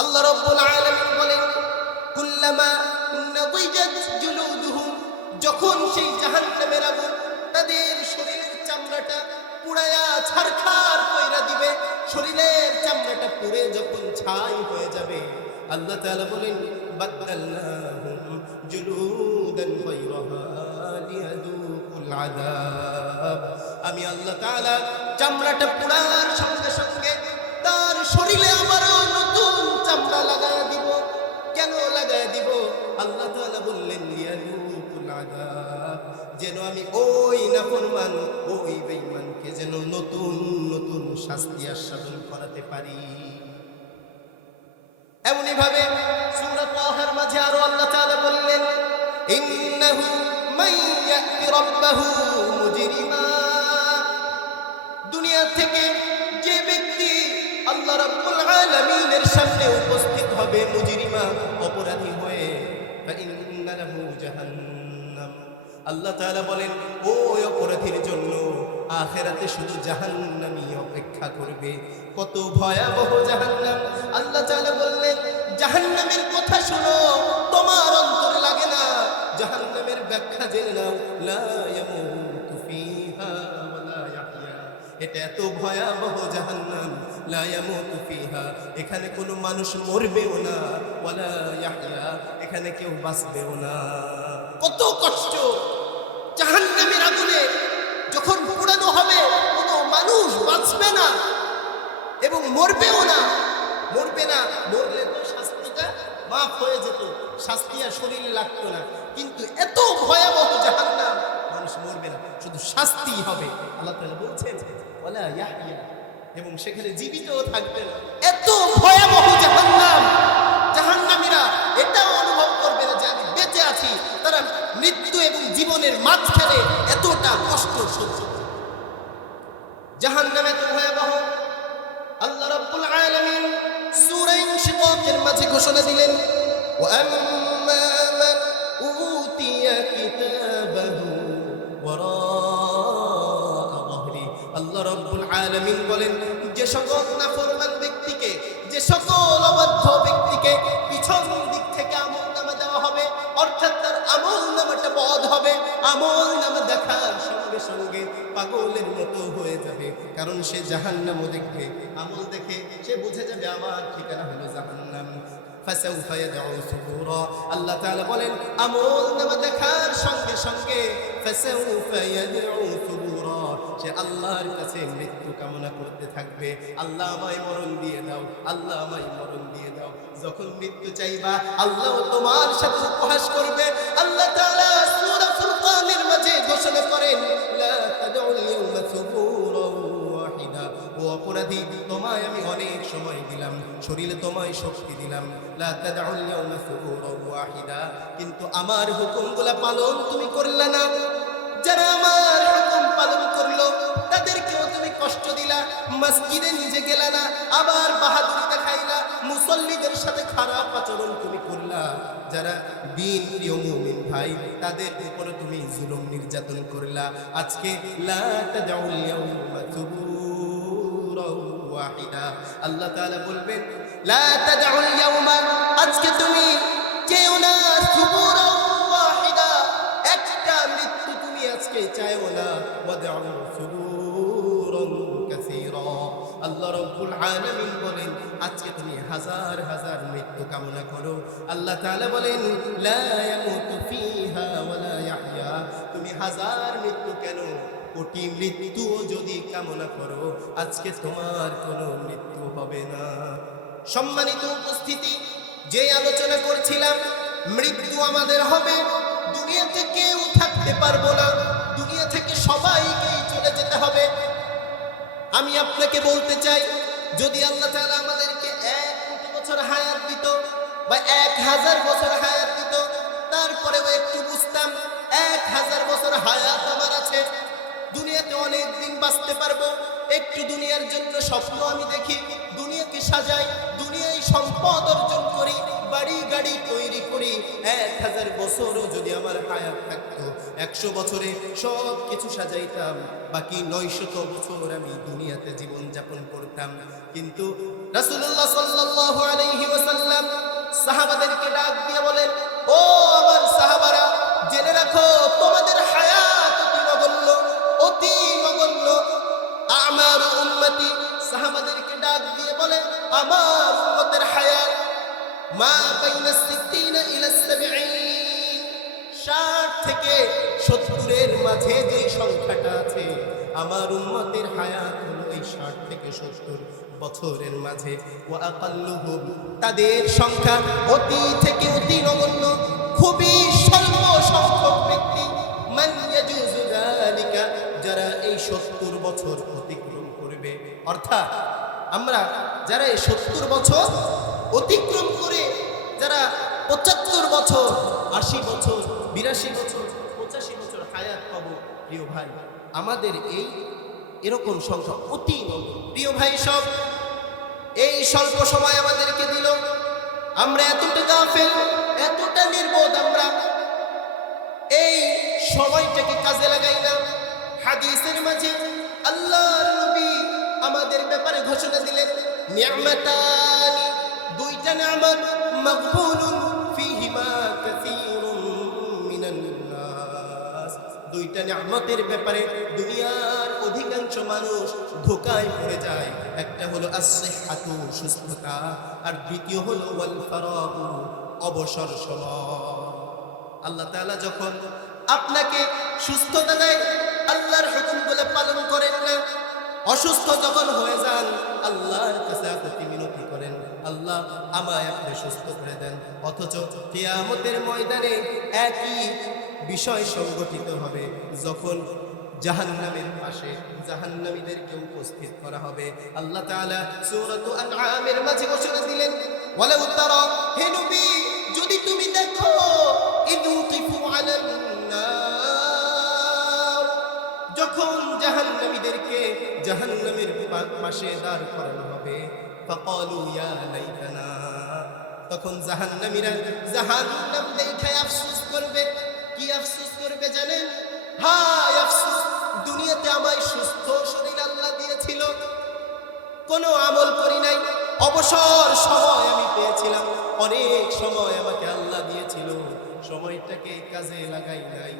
আল্লাহ রাব্বুল আলামিন বলেন, কুল্লামা নাদিজাত জুলুদুহুম, যখন সেই জাহান্নামের আগুন তাদের শরীরের চামড়াটা পুড়ায়া ছারখার কইরা দিবে, শরীরের চামড়াটা পুড়ে যখন ছাই হয়ে যাবে, আল্লাহ তাআলা বলেন, বাদদালনাহুম জুলুদান গায়রাহা লিয়াযুকুল আযাব। আমি আল্লাহ তাআলা চামড়াটা পুড়ার সঙ্গে সঙ্গে তার শরীরে আবারও নতুন চামড়া লাগায় দিব। কেন লাগায় দিব? আল্লাহ তাআলা বললেন, লিয়াযুকুল আযাব, যেন আমি ওই নাফরমান, ওই বেঈমানকে যেন নতুন নতুন শাস্তি আস্বাদন করাতে পারি। এমনি ভাবে সূরা তাহার মাঝে আরো আল্লাহ তাআলা বললেন, ইন্নাহু মাইয়াতি রাব্বাহু মুজরিমা, দুনিয়া থেকে যে ব্যক্তি আল্লাহ রাব্বুল আলামিনের সামনে উপস্থিত হবে মুজরিমা, অপরাধী হয়ে, ফাইন্না লাহু জাহান্নাম, আল্লাহ তাআলা বলেন ওই অপরাধীর জন্য আখিরাতে শুধু জাহান্নামই অপেক্ষা করবে। কত ভয়াবহ জাহান্নাম! আল্লাহ তাআলা বললেন, জাহান্নামের কথা শোনো, তোমার অন্তরে লাগে না, জাহান্নামের ব্যাখ্যা জেনে নাও, লা ইয়ামুতু ফিহা ওয়া লা ইয়াহইয়া, এটা এত ভয়াবহ জাহান্নাম, লা ইয়ামুতু ফিহা, এখানে কোনো মানুষ মরবেও না, ওয়া লা ইয়াহইয়া, এখানে কেউ বাঁচবেও না। কত কষ্ট! জাহান্নামের আগুনে যখন পোড়ানো হবে, কোনো মানুষ বাঁচবে না এবং মরবেও না। মরবে না, মরলে তো শাস্তিটা মাফ হয়ে যেত, শাস্তি আর শরীরে লাগতো না। কিন্তু এত ভয়াবহ জাহান্নাম, মানুষ মরবে না, শুধু শাস্তি হবে। আল্লাহ তাআলা বলছেন, ওয়ালা ইয়াহইয়া, এবং সেখানে জীবিতও থাকবে না। এত ভয়াবহ জাহান্নাম, জাহান্নামীরা এটাও অনুভব করবে না যে আমি বেঁচে আছি। তারা মৃত্যু এবং জীবনের মাঝখানে এতটা কষ্ট সহ্য করে। জাহান্নাম এত ভয়াবহ, আল্লাহ রাব্বুল আলামিন সূরা ইনশিকাকের মাঝে ঘোষণা দিলেন, ওয়া আম্মা মান উতিয়া কিতাবাহু ওয়ারাআ যাহরি, আল্লাহ রাব্বুল আলামিন বলেন, যে সকল নাফরমান ব্যক্তিকে, যে সকল অবাধ্য ব্যক্তিকে পিছন দিক থেকে আমলনামা দেওয়া হবে, অর্থাৎ তার আমলনামাটা বদ হবে, আমলনামা দেখার সঙ্গে সঙ্গে পাগলের মতো হয়ে যাবে। কারণ সে জাহান্নামও দেখবে, আমল দেখে সে বুঝে যাবে আমার ঠিকানা হলো জাহান্নাম। ফাসাউফা ইয়াদউ সুবুরা, আল্লাহ তাআলা বলেন, আমলনামা দেখার সঙ্গে সঙ্গে ফাসাউফা ইয়াদউ সুবুরা, সে আল্লাহর কাছে মৃত্যু কামনা করতে থাকবে, আল্লাহ আমায় মরণ দিয়ে দাও, আল্লাহ আমায় মরণ দিয়ে দাও। যখন মৃত্যু চাইবা, আল্লাহ তোমার সাথে উপহাস করবে। আল্লাহ তাআলা সূরা ফুরকানের মাঝে ঘোষণা করেন, লা তাদউল ইয়াওমা সুবুরা ওয়াহিদা, ও অপরাধী, তোমায় আমি অনেক সময় দিলাম, শরীরে তোমায় শক্তি দিলাম, লা তাদউল ইয়াওমা সুবুরা ওয়াহিদা, কিন্তু আমার হুকুমগুলো পালন তুমি করলে না। যারা আমার হুকুম পালন করলো তাদেরকেও তুমি কষ্ট দিলা, মসজিদে নিজে গেলা না, আবার বাহাদুরি দেখাইলা, মুসল্লিদের সাথে খারাপ আচরণ তুমি করলা। যারা দ্বীন প্রিয় মুমিন ভাই, তাদের উপরে তুমি জুলুম নির্যাতন করলা। আজকে লা তাদউল ইয়াওমা সুবুরা ওয়াহিদা, আল্লাহ তাআলা বলবেন, লা তাদউল ইয়াওমা, আজকে তুমি চেও না সুবুরা ওয়াহিদা, একটা মৃত্যু তুমি আজকে চাইও না, ওয়াদউ সুবুরান কাসীরা, আল্লাহ রাব্বুল আলামিন বলেন, আজকে তুমি হাজার হাজার মৃত্যু কামনা করো। আল্লাহ তাআলা বলেন, লা ইয়ামুতু ফিহা ওয়া লা ইয়াহইয়া, তুমি হাজার মৃত্যু কেন, কোটি মৃত্যুও যদি কামনা করো, আজকে তোমার কোনো মৃত্যু হবে না। সম্মানিত উপস্থিতি, যে আলোচনা করছিলাম, মৃত্যু আমাদের হবে, দুনিয়াতে কেউ থাকতে পারবো না, দুনিয়া থেকে সবাইকেই চলে যেতে হবে। আমি আপনাকে বলতে চাই, যদি আল্লাহ তাআলা আমাদেরকে 1 কোটি বছর হায়াত দিত বা 1000 বছর হায়াত দিত, তারপরেও একটু বুঝতাম 1000 বছর হায়াত আমার আছে, দুনিয়াতে অনেক দিন বাঁচতে পারবো। একটু দুনিয়ার জন্য স্বপ্ন আমি দেখি, দুনিয়াকে সাজাই, দুনিয়ায় সম্পদ অর্জন করি, বাড়ি গাড়ি তৈরি করি। 1000 বছরও যদি আমার হায়াত থাকতো, 100 বছরে সব কিছু সাজাইতাম, বাকি 900 বছর আমি দুনিয়াতে জীবন যাপন করতাম। কিন্তু রাসূলুল্লাহ সাল্লাল্লাহু আলাইহি ওয়াসাল্লাম সাহাবাদেরকে ডাক দিয়ে বলেন, ও আমার সাহাবারা, জেনে রাখো তোমাদের হায়াত অতি নগণ্য, অতি নগণ্য। আমার উম্মতি, সাহাবাদেরকে ডাক দিয়ে বলে, আমার উম্মতের হায়াত মা বাইনা 60 ইলা 70, 60 থেকে 70-এর মাঝে যে সংখ্যাটা আছে, আমার উম্মতের হায়াত হলো এই 60 থেকে 70 বছরের মাঝে। ওয়া আকাল্লুহুম, তাদের সংখ্যা অতি থেকে অতি নগণ্য, খুবই স্বল্প সংখ্যক ব্যক্তি। মান ইয়াজুজু যালিকা, যারা এই 70 বছর অতিক্রম করবে। অর্থাৎ আমরা যারা এই 70 বছর অতিক্রম করে, যারা 75 বছর, 80 বছর, 82 বছর, 85 বছর হায়াত পাবো, প্রিয় ভাই, আমাদের এই এরকম সংখ্যা অতি নগণ্য। প্রিয় ভাই, সব এই স্বল্প সময় আমাদেরকে দিল, আমরা এতটা গাফেল, এতটা নির্বোধ, আমরা এই সময়টাকে কাজে লাগাই না। হাদিসের মাঝে আল্লাহর নবী আমাদের ব্যাপারে ঘোষণা দিলেন, নি'মাতানি, দুইটা নিয়ামত, মাগবুনুন ফীহিমা কাসীরুম মিনান নাস, দুইটা নিয়ামতের ব্যাপারে দুনিয়ার অধিকাংশ মানুষ ধোঁকায় পড়ে যায়। একটা হলো as-সিহহাতু, সুস্থতা, আর দ্বিতীয় হলো ওয়াল ফারাগু, অবসর সময়। আল্লাহ তাআলা যখন আপনাকে সুস্থতা দেয়, আল্লাহর হুকুমগুলো পালন করেন না। অসুস্থ যখন হয়ে যান, আল্লাহর কাছে আপনি মিনতি করেন, আল্লাহ আমায় আপনি সুস্থ করে দেন। অথচ কিয়ামতের ময়দানে একই বিষয় সংগঠিত হবে, যখন জাহান্নামের পাশে জাহান্নামীদেরকে উপস্থিত করা হবে। আল্লাহ তাআলা সূরাতু আনআমের মাঝে ঘোষণা দিলেন, ওয়ালাউ তারা, হে নবী, যদি তুমি দেখো, ইদুকিফু আলান নার, যখন জাহান্নামীদেরকে জাহান্নামের পাশে দাঁড় করানো হবে, ফাকালু ইয়া লাইতানা, তখন জাহান্নামীরা জাহান্নাম দেখে আফসোস করবে। কি আফসোস করবে জানেন? হায় আফসোস, দুনিয়াতে আমায় সুস্থ শরীর আল্লাহ দিয়েছিল, কোনো আমল করি নাই, অবসর সময় আমি পেয়েছিলাম, অনেক সময় আমাকে আল্লাহ দিয়েছিল, সময়টাকে কাজে লাগাই নাই।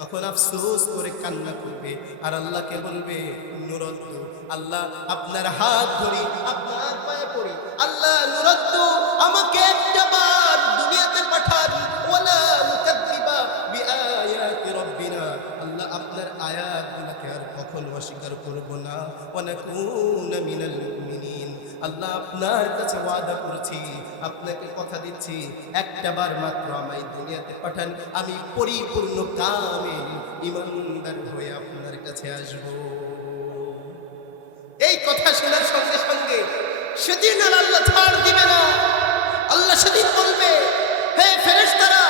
তখন আফসোস করে কান্না করবে আর আল্লাহকে বলবে, নুরদ্দু, আল্লাহ আপনার হাত ধরি, আপনার পায়ে পড়ি, আল্লাহ নুরদ্দু, আমাকে একটা বার দুনিয়াতে পাঠান, ওয়ালা মুকাদ্দিবা বিআয়াতি রাব্বিনা, আল্লাহ আপনার আয়াতগুলোকে আর কখনো অস্বীকার করব না, ওয়া নাকুনা মিনাল মুমিনিন, আল্লাহ আপনার কাছে ওয়াদা করছি, আপনাকে কথা দিচ্ছি, একটা বার মাত্র আমায় দুনিয়াতে পাঠান, আমি পরিপূর্ণ কামিল ঈমানদার হয়ে আপনার কাছে আসব। এই কথা শোনার সঙ্গে সঙ্গে সেদিন আর আল্লাহ ছাড় দিবে না। আল্লাহ সেদিন বলবে, হে ফেরেশতারা,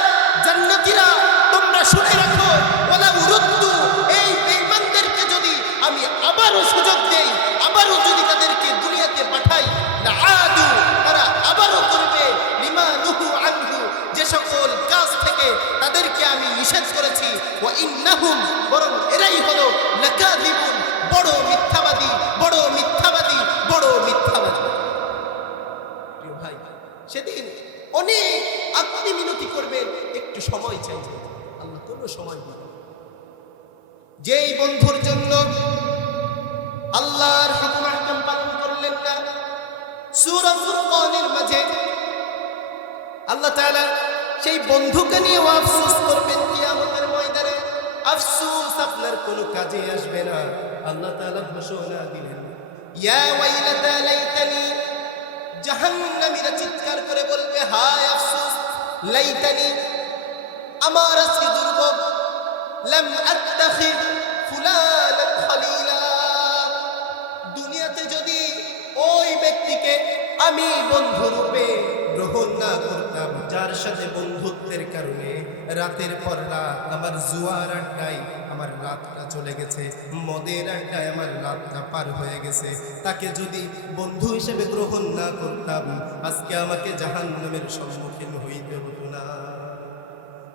জান্নাতীরা, তোমরা শুনে রাখো, ওয়ালা উরুদ্দু, এই বেঈমানদেরকে যদি আমি আবারও সুযোগ দেই, আবারও যদি তাদেরকে দুনিয়াতে পাঠাই, লাআদু, তারা আবারও করবে লিমা নুহু আনহু, যে সকল কাজ থেকে তাদেরকে আমি নিষেধ করেছি, ওয়া ইন্নাহুম, বরং এরাই হলো লাকাযিবুন, বড় মিথ্যাবাদী, বড় মিথ্যাবাদী, বড় মিথ্যাবাদী। প্রিয় ভাই, সেদিন অনেক আকুতি মিনতি করবেন, একটু সময় চাইবে, আল্লাহ কোনো সময় দিবে। যেই বন্ধুর জন্য আল্লাহর হুকুম আহকাম পালন করলেন না, সূরা ফুরকানের মাঝে আল্লাহ তাআলা সেই বন্ধুকে নিয়ে আফসোস করবেন কিয়ামতের ময়দানে। আফসোস আপনার কোনো কাজে আসবে না। আল্লাহ তাআলা ঘোষণা দিলেন, ইয়া ওয়াইলাতা লাইতানি, জাহান্নামীরা চিৎকার করে বলবে, হায় আফসোস, লাইতানি, আমার আজকে দুর্ভোগ, লাম আত্তাখিদ ফুলানান খলিলা, দুনিয়াতে যদি ওই ব্যক্তিকে আমি বন্ধুরূপে গ্রহণ না করতাম, যার সাথে বন্ধুত্বের কারণে রাতের পর রাত আমার জুয়ার আড্ডায় আমার রাতটা চলে গেছে, মদের আড্ডায় আমার রাতটা পার হয়ে গেছে, তাকে যদি বন্ধু হিসেবে গ্রহণ না করতাম, আজকে আমাকে জাহান্নামের সম্মুখীন হইতে হতো না।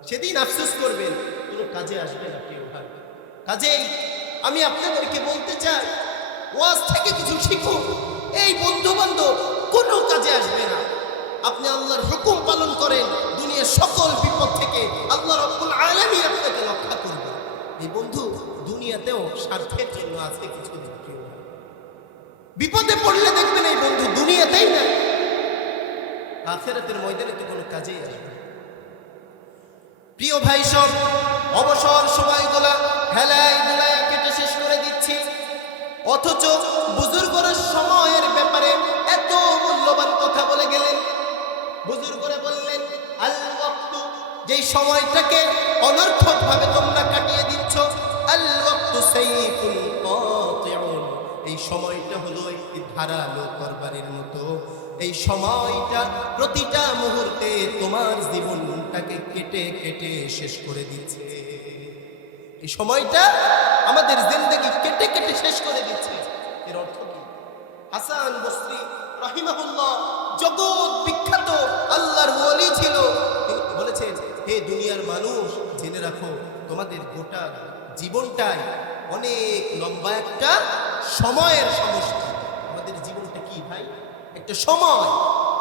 সেদিন আফসোস করবেন, কোনো কাজে আসবে না। কেউ ভাই, কাজেই আমি আপনাদেরকে বলতে চাই, ওয়াজ থেকে কিছু শিখুন। এই বন্ধু বান্ধব কোনো কাজে আসবে না। আপনি আল্লাহর হুকুম পালন করেন, দুনিয়ার সকল বিপদ থেকে আল্লাহ রাব্বুল আলামিন আপনাকে রক্ষা করবে। এই বন্ধু দুনিয়াতেও স্বার্থের জন্য আছে কিছু বিপদে পড়লে দেখবেন এই বন্ধু দুনিয়াতেই না, আখিরাতের ময়দানে তো কোনো কাজেই আসবে। প্রিয় ভাই সব, অবসর সময়গুলা হেলায় দুলায় কেটে শেষ করে দিচ্ছি, অথচ বুজুর্গরা সময়ের ব্যাপারে এত মূল্যবান কথা বলে গেলেন। বুজুর্গরা বললেন আল ওয়াক্তু, যেই সময়টাকে অনর্থক ভাবে তোমরা কাটিয়ে দিচ্ছ, আল ওয়াক্তু সাইফুল কাতিউন, এই সময়টা হলো একটি ধারালো তরবারির মতো। এই সময়টা প্রতিটা মুহূর্তে তোমার জীবনটাকে কেটে কেটে শেষ করে দিচ্ছে। এই সময়টা আমাদের জিন্দেগি কেটে কেটে শেষ করে দিচ্ছে। এর অর্থ কি? হাসান বসরি রাহিমাহুল্লাহ জগৎ বিখ্যাত আল্লাহর ওলি ছিল, তিনি বলেছেন, হে দুনিয়ার মানুষ, জেনে রাখো তোমাদের গোটা জীবনটাই অনেক লম্বা একটা সময়ের সমষ্টি। আমাদের জীবনটা কি ভাই? একটা সময়।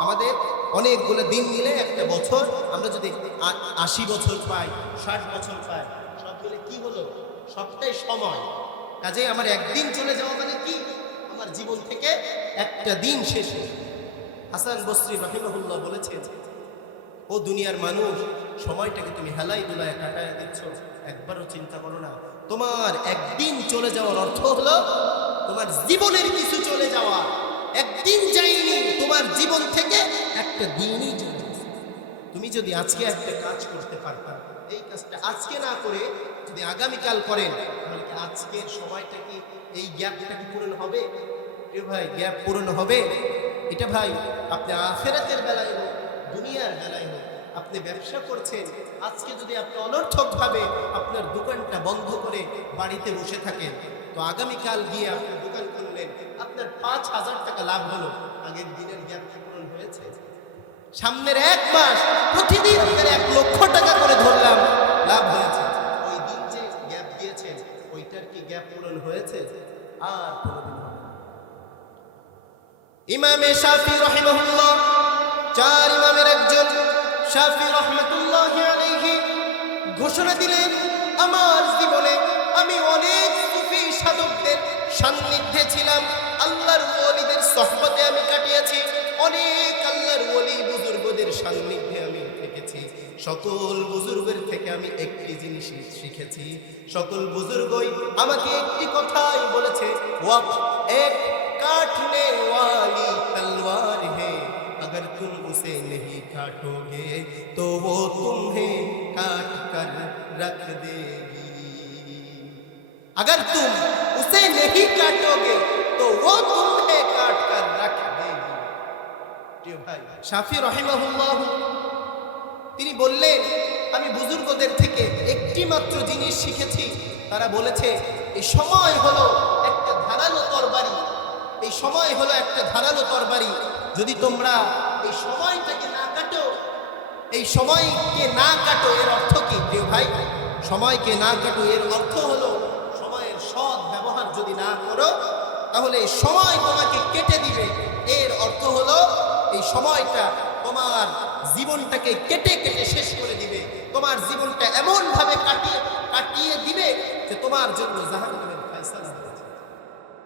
আমাদের অনেকগুলো দিন মিলে একটা বছর, আমরা যদি 80 বছর পাই, 60 বছর পাই, সব মিলে কি হলো? সবটাই সময়। কাজে আমার একদিন চলে যাওয়া মানে কি? আমার জীবন থেকে একটা দিন শেষ। হাসান বসরি রাহিমাহুল্লাহ বলেছেন, ও দুনিয়ার মানুষ, সময়টাকে তুমি হেলাই দুলায় কাটায় দিচ্ছ, একবারও চিন্তা করো না তোমার একদিন চলে যাওয়ার অর্থ হলো তোমার জীবনের কিছু চলে যাওয়া। একদিন যায়নি, তোমার জীবন থেকে একটা দিনই চলে গেছে। তুমি যদি আজকে একটা কাজ করতে পারতা, এই কাজটা আজকে না করে যদি আগামীকাল করেন, তাহলে কি আজকের সময়টা কি, এই গ্যাপটা কি পূরণ হবে? এ ভাই, গ্যাপ পূরণ হবে। এটা ভাই আপনি আখিরাতের বেলায় হোক, দুনিয়ার বেলায় হোক, আপনি ব্যবসা করছেন, আজকে যদি আপনি অনর্থকভাবে আপনার দোকানটা বন্ধ করে বাড়িতে বসে থাকেন, তো আগামীকাল গিয়ে আপনি দোকান খুললেন, আপনার 5,000 টাকা লাভ হলো, আগের দিনের গ্যাপ পূরণ হয়েছে? সামনের 1 মাস প্রতিদিন আপনার 1 লক্ষ টাকা করে ধরলাম লাভ হয়েছে, ওই দিন যে গ্যাপ দিয়েছেন ওইটার কি গ্যাপ পূরণ হয়েছে? আর কোনোদিন হবে না। ইমামে শাফি রাহিমাহুল্লাহ, 4 ইমামের একজন শাফি রাহমাতুল্লাহি আলাইহি ঘোষণা দিলেন, আমার জীবনে আমি অনেক সুফি সাধকদের সান্নিধ্যে ছিলাম, আল্লাহর ওলিদের সোহবতে আমি কাটিয়েছি, অনেক আল্লাহর ওলি বুজুর্গদের সান্নিধ্যে আমি থেকেছি। সকল বুজুর্গের থেকে আমি একটি জিনিস শিখেছি, সকল বুজুর্গই আমাকে একটি কথাই বলেছে, ওয়াক্ত এক काटने वाली तलवार है, अगर तुम उसे नहीं काटोगे तो वो तुम्हें काट कर रख देगी, अगर तुम उसे नहीं काटोगे तो वो तुम्हें काट कर रख देगी। প্রিয় ভাই, শাফি রাহিমাহুল্লাহ তিনি বললেন, আমি বুজুর্গদের থেকে একটি মাত্র জিনিস শিখেছি, তারা বলেছে এই সময় হলো একটা ধারালো তরবারি, এই সময় হলো একটা ধারালো তরবারি, যদি তোমরা এই সময়টাকে না কাটো, এই সময়কে না কাটো, এর অর্থ কি প্রিয় ভাই? সময়কে না কাটো এর অর্থ হলো সময়ের সৎ ব্যবহার যদি না করো, তাহলে এই সময় তোমাকে কেটে দিবে। এর অর্থ হলো এই সময়টা তোমার জীবনটাকে কেটে কেটে শেষ করে দিবে, তোমার জীবনটা এমন ভাবে কাটিয়ে দিবে যে তোমার জন্য জাহান্নামে